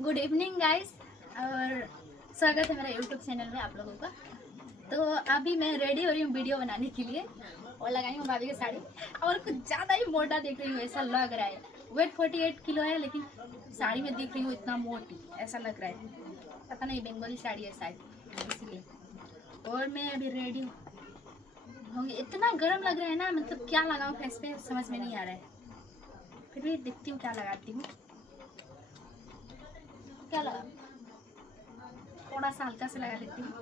Good evening guys, और स्वागत है मेरा यूट्यूब चैनल में आप लोगों का। तो अभी मैं रेडी हो रही हूँ वीडियो बनाने के लिए और लगाई हूँ भाभी की साड़ी और कुछ ज़्यादा ही मोटा दिख रही हूँ, ऐसा लग रहा है। वेट 48 किलो है लेकिन साड़ी में दिख रही हूँ इतना मोटी, ऐसा लग रहा है। पता नहीं बंगाली साड़ी है शायद इसलिए। और मैं अभी रेडी होंगी। इतना गर्म लग रहा है ना, मतलब क्या लगाऊँ फेस पे समझ में नहीं आ रहा है। फिर भी देखती हूँ क्या लगाती हूँ। क्या लगा, थोड़ा सा हल्का से लगा देती हूँ।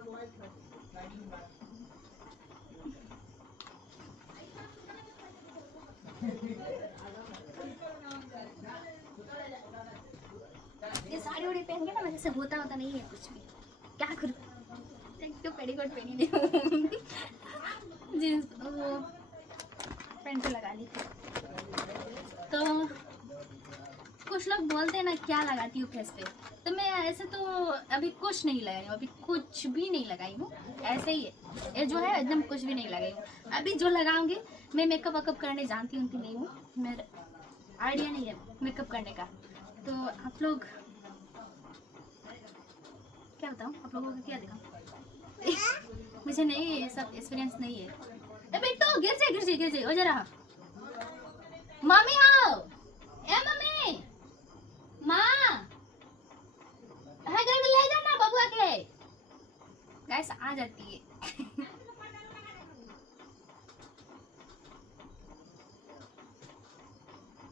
ये साड़ी उड़ी पहन के ना वैसे होता नहीं है कुछ भी। क्या करूँ, एक तो पेटीकोट पहनी नहीं हूँ जींस वो पैंट लगा ली। तो कुछ लोग बोलते हैं ना क्या लगाती हूँ फेस पे, तो मैं ऐसे तो अभी कुछ नहीं लगाई हूँ, अभी कुछ भी नहीं लगाई हूँ। ऐसे ही है, ये जो है एकदम कुछ भी नहीं लगाई हूँ। अभी जो लगाऊंगी, मैं मेकअप वेकअप करने जानती हूँ कि नहीं हूँ, मेरा आइडिया नहीं है मेकअप करने का। तो आप लोग क्या बताऊँ, आप लोगों को क्या दिखाऊँ मुझे नहीं ये सब एक्सपीरियंस नहीं है। अबे तो गिर जाए हो जरा। मम्मी आओ, ए मम्मी, माँ है घर में, ले जाओ ना बबुआ के। गैस आ जाती है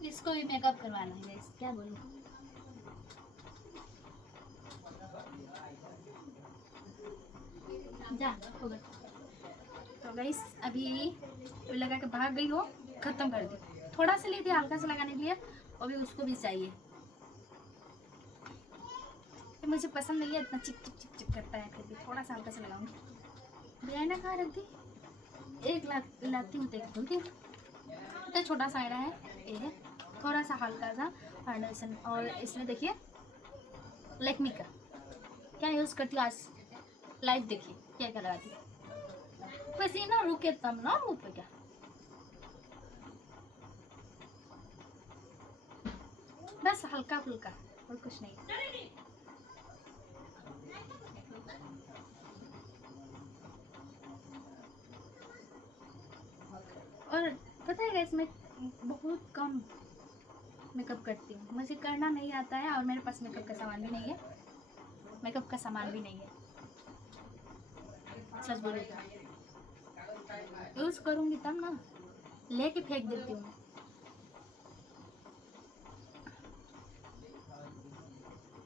इसको भी मेकअप करवाना है गैस, क्या बोलूं। जा हो गया। तो गैस अभी लगा के भाग गई हो, खत्म कर दी। थोड़ा सा ली थी हल्का सा लगाने के लिए, अभी उसको भी चाहिए। मुझे पसंद नहीं है, इतना चिक चिक चिक चिक करता है, फिर भी थोड़ा सा हल्का सा लगाऊंगी। बिरयानी कहाँ रख दी, एक लाती हूँ तो एक धुलती हूँ। तो छोटा सा आयरा है ये है, थोड़ा सा हल्का सा फाउंडेशन। और इसमें देखिए लैक्मी का क्या यूज़ करती हूँ आज, लाइव देखिए क्या क्या लगाती हूँ। पसीना रुके तब ना मुँह पे, क्या बस हल्का फुल्का और कुछ नहीं। और पता है गाइस, मैं बहुत कम मेकअप करती हूँ, मुझे करना नहीं आता है और मेरे पास मेकअप का सामान भी नहीं है। मेकअप का सामान भी नहीं है, सच बोलूँ तो यूज़ करूँगी तब ना, लेके फेंक देती हूँ।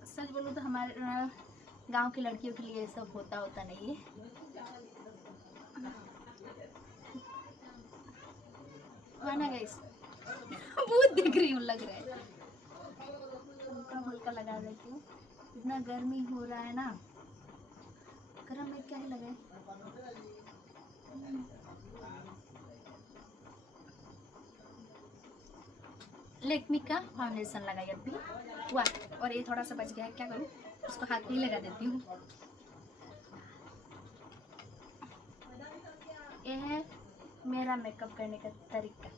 सच बोलूँ तो हमारे गांव की लड़कियों के लिए सब होता नहीं है। ना गाइस बहुत दिख रही हूँ, लग रहा है। हल्का फुल्का लगा देती हूँ, इतना गर्मी हो रहा है ना, गर्म में क्या ही लगाए। लेक्मी का फाउंडेशन लगाई अभी वाह, और ये थोड़ा सा बच गया है, क्या करूँ, उसको हाथ में ही लगा देती हूँ। ये है मेरा मेकअप करने का तरीका।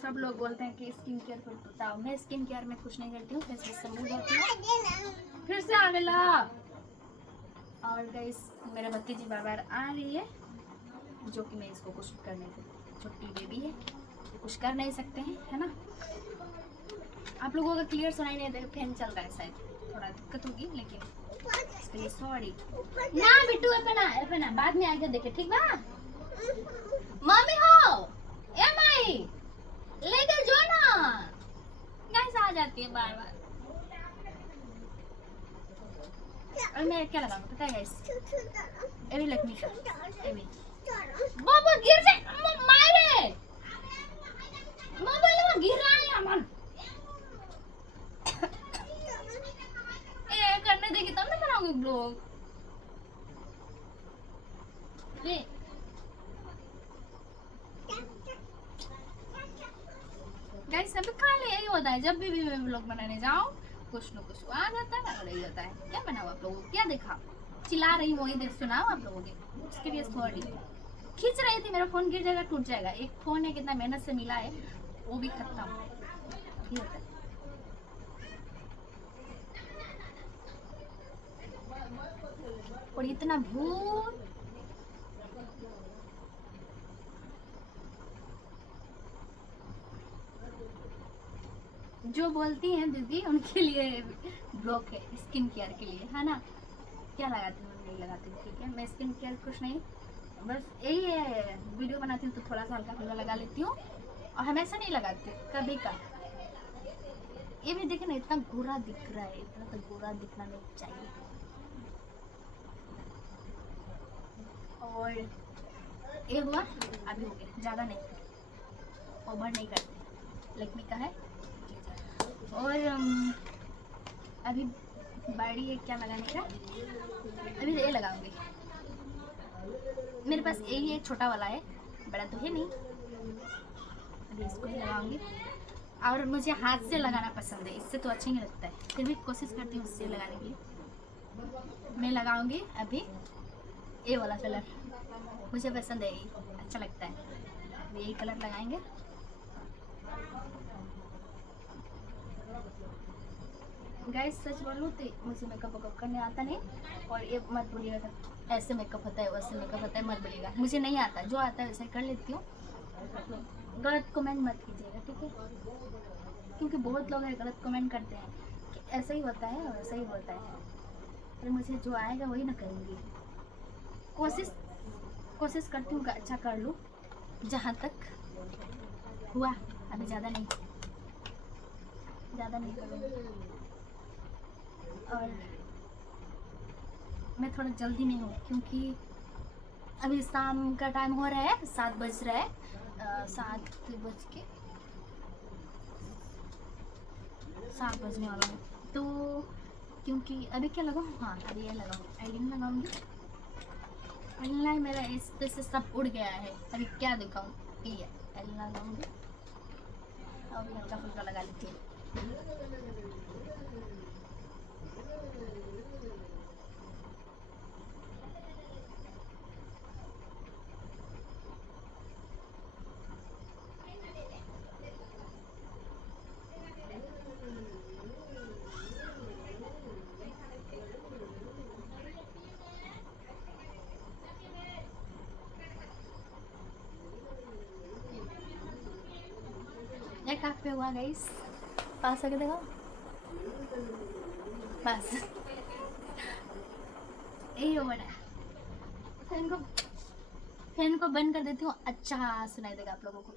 सब लोग बोलते हैं कि स्किन केयर को बताओ, मैं स्किन केयर में कुछ नहीं करती हूँ, फेस से स्मूथ होती हूँ। फिर से आ गया। और गाइस मेरे भतीजी बार बार आ रही है, जो कि मैं इसको कुछ कर नहीं सकती, छोटी बेबी है, कुछ कर नहीं सकते हैं, है ना। आप लोगों का क्लियर सुनाई नहीं देगा, फैन चल रहा है शायद, थोड़ा दिक्कत होगी लेकिन इसके लिए सॉरी ना। बिट्टू अपना बाद में आके देखे, ठीक ना। मम्मी हो ए माई लेकर जो ना, गाइस आ जाती है बार बार। और मैं क्या लगाऊंगा पता है गाइस, ये भी लक्ष्मी का, ये भी बाबा गिर जाए मारे, मोबाइल में गिर रहा है अमन। ये करने देगी तब ना बनाऊंगी ब्लॉग। ये गाइस सब खाली यही होता है, जब भी मैं ब्लॉग बनाने जाऊँ कुछ न कुछ आ जाता है और रही जाता है। क्या बनाओ आप लोगों को, क्या देखा, चिल्ला रही हूँ वही देख सुनाओ आप लोगों के, उसके लिए सॉरी। खींच रही थी, मेरा फोन गिर जाएगा टूट जाएगा, एक फोन है कितना मेहनत से मिला है, वो भी खत्म। ये होता है। और इतना भूत। जो बोलती हैं दीदी उनके लिए ब्लॉक है, स्किन केयर के लिए, है ना। क्या लगाती हूँ, नहीं लगाती हूँ, ठीक है। मैं स्किन केयर कुछ नहीं, बस यही है, वीडियो बनाती हूँ तो थोड़ा सा हल्का फुल्का लगा लेती हूँ और हमेशा नहीं लगाती, कभी का। ये भी देखे ना, इतना गोरा दिख रहा है, इतना तो गोरा दिखना नहीं चाहिए। और ये हुआ, अभी हो गया, ज़्यादा नहीं, ओवर नहीं करते, लेक्मी का है। और अभी बाड़ी है क्या लगाने का, अभी ये लगाऊंगी। मेरे पास यही है, छोटा वाला है, बड़ा तो है नहीं, अभी इसको ही लगाऊंगी। और मुझे हाथ से लगाना पसंद है, इससे तो अच्छा नहीं लगता है, फिर भी कोशिश करती हूँ उससे लगाने के लिए। मैं लगाऊंगी अभी ये वाला कलर, मुझे पसंद है, ये अच्छा लगता है, यही कलर लगाएंगे। गाइस सच बोलूँ तो मुझे मेकअप वेकअप करने आता नहीं, और ये मत बोलिएगा ऐसे मेकअप होता है वैसे मेकअप होता है, मत बोलिएगा, मुझे नहीं आता, जो आता है वैसे कर लेती हूँ। गलत कमेंट मत कीजिएगा, ठीक है, क्योंकि बहुत लोग गलत कमेंट करते हैं कि ऐसा ही होता है वैसा ही होता है, पर मुझे जो आएगा वही ना करूँगी। कोशिश करती हूँ कि अच्छा कर लूँ, जहाँ तक हुआ, अभी ज़्यादा नहीं करूँगी। और मैं थोड़ा जल्दी में हूँ, क्योंकि अभी शाम का टाइम हो रहा है, 7 बज रहा है, 7 बजने वाला है, तो क्योंकि अभी क्या लगाऊँ, हाँ अभी ये लगाऊँ, आईलाइनर लगाऊंगी। आईलाइनर मेरा इस पे से सब उड़ गया है, अभी क्या दिखाऊँ, ये आईलाइनर लगाऊंगी और हल्का फुल्का लगा लेती हूँ। एक आँख पे हुआ गाइस, पास आके देखो, बस यही हो रहा है। फैन को बंद कर देती हूँ, अच्छा सुनाई देगा आप लोगों को,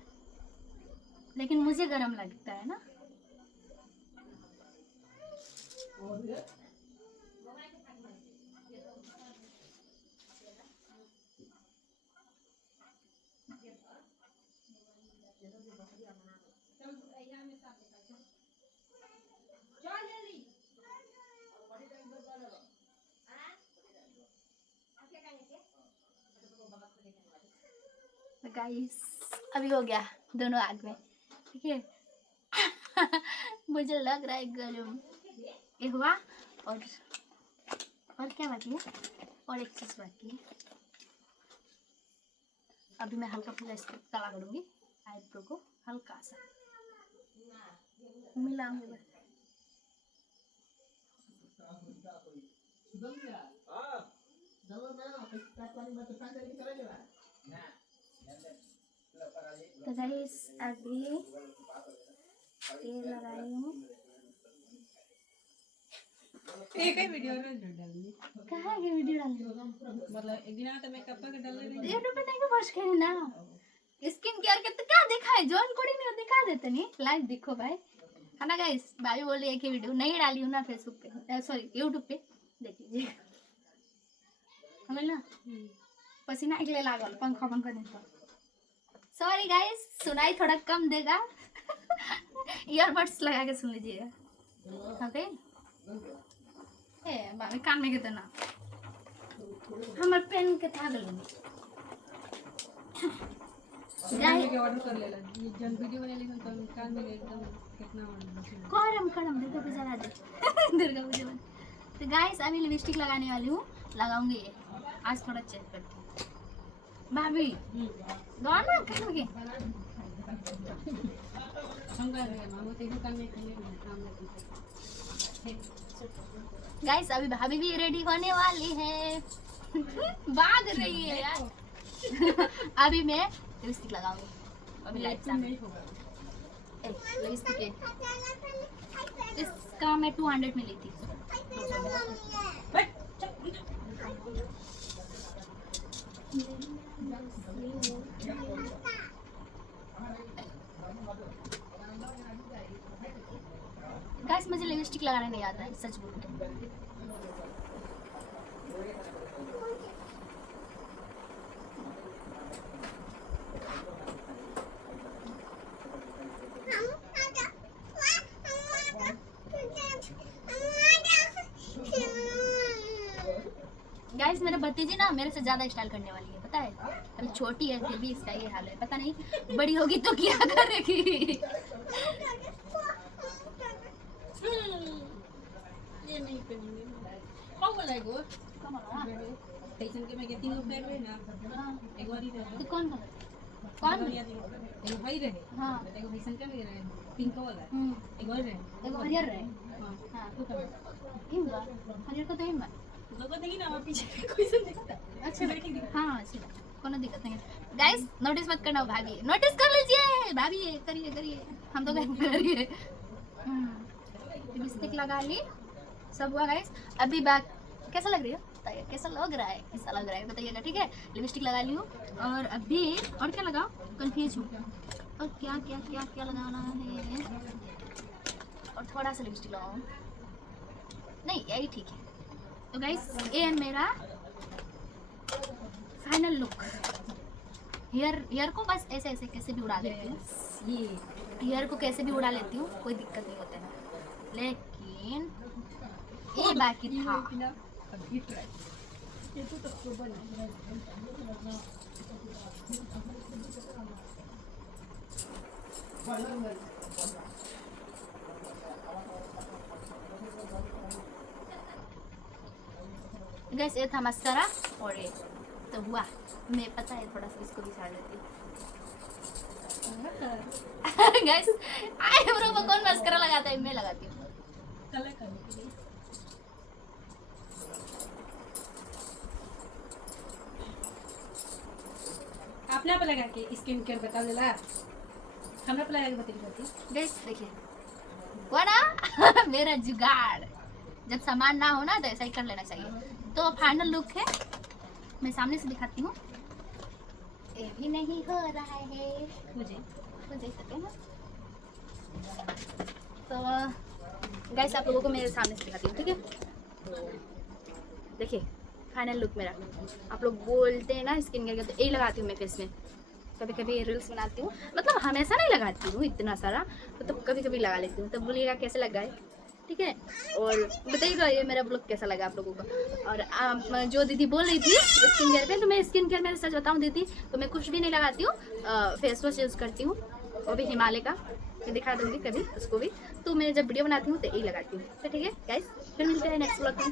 लेकिन मुझे गर्म लगता है ना। गाइस अभी हो गया दोनों आग में, ठीक है। मुझे लग रहा है गर्म, ये हुआ। और क्या बाकी है, और एक चीज़ बाकी है, अभी मैं हल्का फुल्का इसको काला करूँगी, आईब्रो को हल्का सा मिलाऊंगी बस। तो गाइस अभी ये लगाई हूँ, एक ही वीडियो डालनी, कहाँ की वीडियो डालनी, मतलब एक दिन तो मेकअप का डाल रही यूट्यूब पे नहीं पोस्ट करी ना, स्किन केयर के तो क्या दिखाए, जॉन कोडी में दिखा देते नहीं, लाइव दिखो भाई, है ना गाइस। भाई बोले एक ही वीडियो नहीं डाली हूँ ना फेसबुक पे, सॉरी यूट्यूब पे, देख लीजिए, हमें ना पसीना निकले लागल, पंखा देखो। सॉरी गाइस, सुनाई थोड़ा कम देगा, ईयरबड्स लगा के सुन लीजिएगा, ओके। बाबी कान में के ना हमार पेन के था गल के ऑर्डर कर लेला, ये जन वीडियो बने लेकिन तो कान में एकदम कितना करम दुर्गा पूजा ला दे। दुर्गा पूजा में तो गाइस अभी लिपस्टिक लगाने वाली हूँ, लगाऊंगी ये, आज थोड़ा चेक करती हूँ। भाभी दोनों काम के गाइस अभी भाभी भी रेडी होने वाली है, भाग रही है यार। अभी मैं लिपस्टिक लगाऊंगी। अभी लाइट सामने लिपस्टिक है। इसका मैं 200 में ली थी। गाइस मुझे लिपस्टिक लगाना नहीं आता है, सच बोलूं तो। गाइस मेरा भतीजी ना मेरे से ज्यादा स्टाइल करने वाली है, पता है। अभी छोटी है फिर भी इसका ये हाल है, पता नहीं बड़ी होगी तो क्या करेगी। ये नहीं पहनेंगे। कौन बोला है वो? फैशन के में के 3 रुपए रहे ना। एक बार ही रहे। तो कौन एक भाई रहे। हाँ एक फैशन के में रहे। पिंक वाला। एक बार रहे। एगो हरियर रहे। हां। हाँ तू कर। हिम्बा हरियर को तो हिम्बा। लोगों देखी ना पीछे कोई से दिखता। अच्छा हाँ अच्छी बात, कोनो दिक्कत नहीं है। गाइस नोटिस मत करना भाभी, नोटिस कर लीजिए भाभी, करिए करिए, हम तो करिए। लिपस्टिक लगा ली, सब हुआ गाइस। अभी बैक कैसा लग रही है बताइए, कैसा लग रहा है, कैसा लग रहा है बताइएगा, ठीक है। लिपस्टिक लगा ली हूँ और अभी और क्या लगाऊं, कंफ्यूज हूँ और क्या क्या क्या क्या लगाना है। और थोड़ा सा लिपस्टिक लगाऊं, नहीं यही ठीक है। तो गाइस ये है मेरा फाइनल लुक। हेयर को बस ऐसे ऐसे कैसे भी उड़ा देती हूँ, ये हेयर को कैसे भी उड़ा लेती हूँ, कोई दिक्कत नहीं होता है। लेकिन ये बाकी था। ये तो सबको बना। गैस ये था मस्करा और ये तो हुआ। मैं पता है थोड़ा सा इसको भी छाड़ लेती हूँ। गैस आईब्रो को कौन मस्करा लगाता है, मैं लगाती हूँ। कलर करने के लिए आपने पे लगा के स्किन केयर बता देला, हमरा पे लगा के बता देती। गैस देखिए वो ना मेरा जुगाड़, जब सामान ना हो ना तो ऐसा ही कर लेना चाहिए। तो फाइनल लुक है, मैं सामने से दिखाती हूँ। ये भी नहीं हो रहा है मुझे देख सकते हैं ना। तो गाइस आप लोगों को मेरे सामने से दिखाती हूँ, ठीक है। तो देखिए फाइनल लुक मेरा। आप लोग बोलते हैं ना स्किन केयर तो यही लगाती हूँ मैं फेस में। कभी कभी रील्स बनाती हूँ, मतलब हमेशा नहीं लगाती हूँ इतना सारा, तो कभी कभी लगा लेती हूँ। तब बोलिएगा कैसे लगा है, ठीक है। और बताइएगा ये मेरा ब्लॉग कैसा लगा आप लोगों को। और जो दीदी बोल रही थी स्किन केयर पे, तो मैं स्किन केयर में सच बताऊँ दीदी, तो मैं कुछ भी नहीं लगाती हूँ, फेस वॉश यूज़ करती हूँ, वो भी हिमालय का। मैं दिखा दूँगी कभी उसको भी। तो मैं जब वीडियो बनाती हूँ तो यही लगाती हूँ, तो ठीक है गाइस। फिर मिलते हैं नेक्स्ट ब्लॉग में।